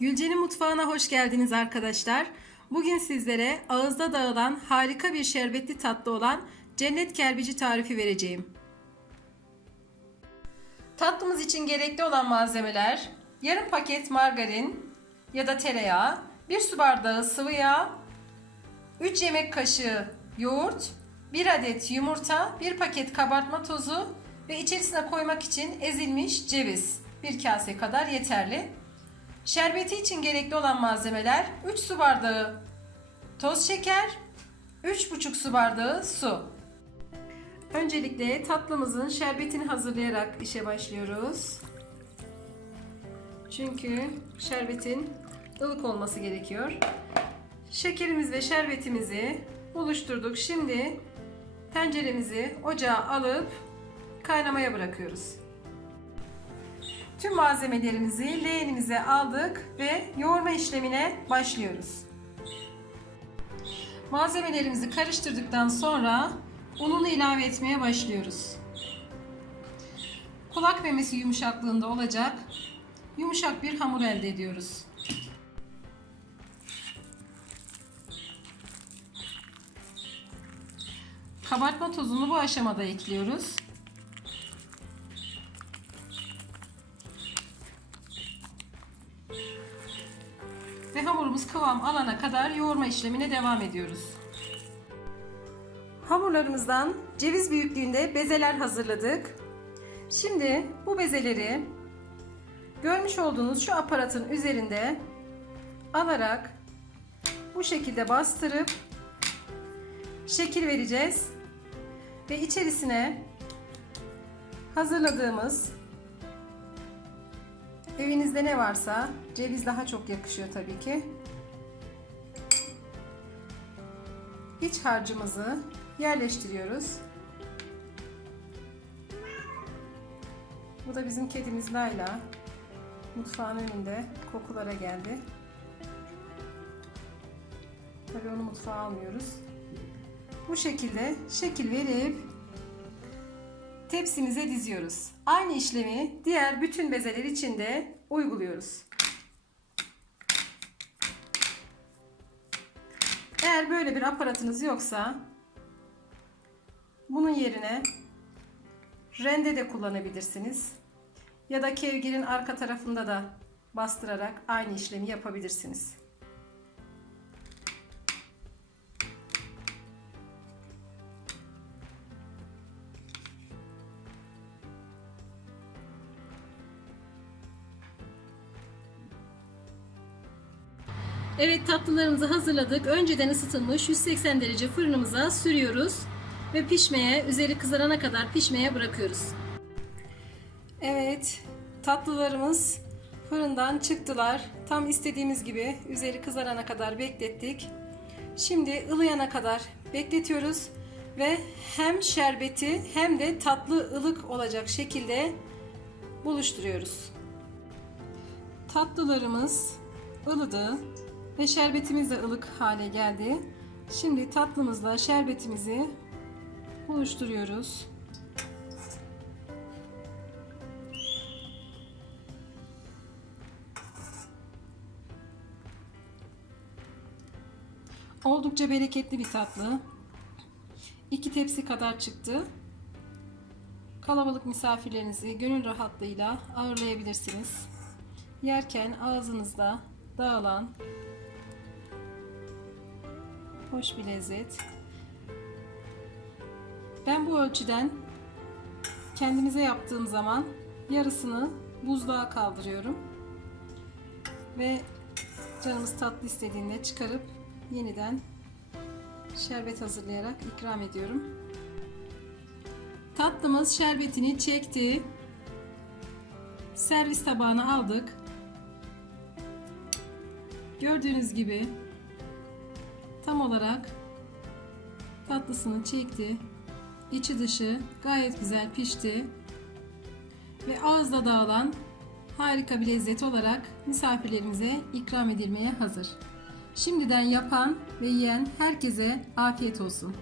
Gülce'nin mutfağına hoş geldiniz arkadaşlar. Bugün sizlere ağızda dağılan harika bir şerbetli tatlı olan cennet kerbici tarifi vereceğim. Tatlımız için gerekli olan malzemeler yarım paket margarin ya da tereyağı, 1 su bardağı sıvı yağ, 3 yemek kaşığı yoğurt, 1 adet yumurta, 1 paket kabartma tozu ve içerisine koymak için ezilmiş ceviz. 1 kase kadar yeterli. Şerbeti için gerekli olan malzemeler 3 su bardağı toz şeker, 3,5 su bardağı su. Öncelikle tatlımızın şerbetini hazırlayarak işe başlıyoruz. Çünkü şerbetin ılık olması gerekiyor. Şekerimiz ve şerbetimizi oluşturduk. Şimdi tenceremizi ocağa alıp kaynamaya bırakıyoruz. Tüm malzemelerimizi leğenimize aldık ve yoğurma işlemine başlıyoruz. Malzemelerimizi karıştırdıktan sonra ununu ilave etmeye başlıyoruz. Kulak memesi yumuşaklığında olacak yumuşak bir hamur elde ediyoruz. Kabartma tozunu bu aşamada ekliyoruz. Ve hamurumuz kıvam alana kadar yoğurma işlemine devam ediyoruz. Hamurlarımızdan ceviz büyüklüğünde bezeler hazırladık. Şimdi bu bezeleri görmüş olduğunuz şu aparatın üzerinde alarak bu şekilde bastırıp şekil vereceğiz. Ve içerisine hazırladığımız evinizde ne varsa ceviz daha çok yakışıyor tabii ki. İç harcımızı yerleştiriyoruz. Bu da bizim kedimiz Layla. Mutfağın önünde kokulara geldi. Tabii onu mutfağa almıyoruz. Bu şekilde şekil verip tepsimize diziyoruz. Aynı işlemi diğer bütün bezeler için de uyguluyoruz. Eğer böyle bir aparatınız yoksa bunun yerine rende de kullanabilirsiniz. Ya da kevgirin arka tarafında da bastırarak aynı işlemi yapabilirsiniz. Evet tatlılarımızı hazırladık. Önceden ısıtılmış 180 derece fırınımıza sürüyoruz ve pişmeye, üzeri kızarana kadar pişmeye bırakıyoruz. Evet, tatlılarımız fırından çıktılar. Tam istediğimiz gibi üzeri kızarana kadar beklettik. Şimdi ılıyana kadar bekletiyoruz ve hem şerbeti hem de tatlı ılık olacak şekilde buluşturuyoruz. Tatlılarımız ılıdı ve şerbetimiz de ılık hale geldi. Şimdi tatlımızla şerbetimizi buluşturuyoruz. Oldukça bereketli bir tatlı. İki tepsi kadar çıktı. Kalabalık misafirlerinizi gönül rahatlığıyla ağırlayabilirsiniz. Yerken ağzınızda dağılan hoş bir lezzet. Ben bu ölçüden kendimize yaptığım zaman yarısını buzluğa kaldırıyorum. Ve canımız tatlı istediğinde çıkarıp yeniden şerbet hazırlayarak ikram ediyorum. Tatlımız şerbetini çekti. Servis tabağına aldık. Gördüğünüz gibi tam olarak tatlısını çekti. İçi dışı gayet güzel pişti. Ve ağızda dağılan harika bir lezzet olarak misafirlerimize ikram edilmeye hazır. Şimdiden yapan ve yiyen herkese afiyet olsun.